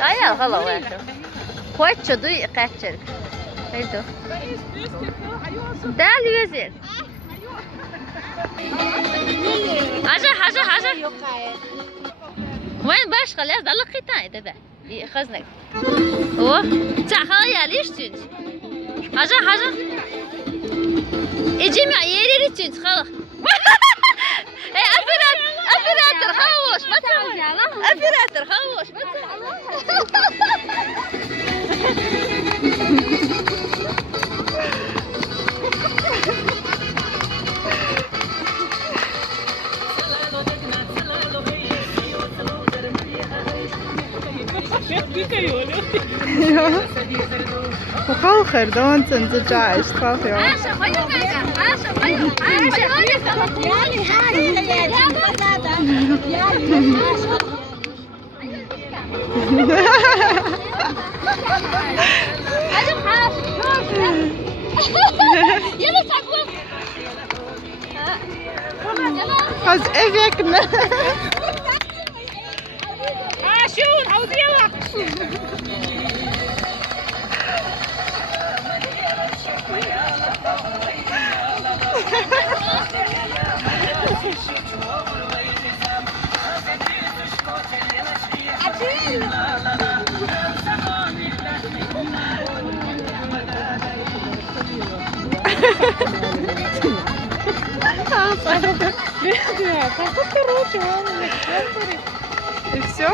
Ayal hala var. Koçça duy kaçır. Haydi. Dal yüzür. Haja. وين باش خلاص ضل قطاع ده خزنك هو تاع خلايا ليش تنت حاجة اجي مع يري تنت خلاص اي افراتر خوش ما تعال افراتر خوش ما وخال خردان تنزجاج خاف يا از evekne شون عاوز يلا и все,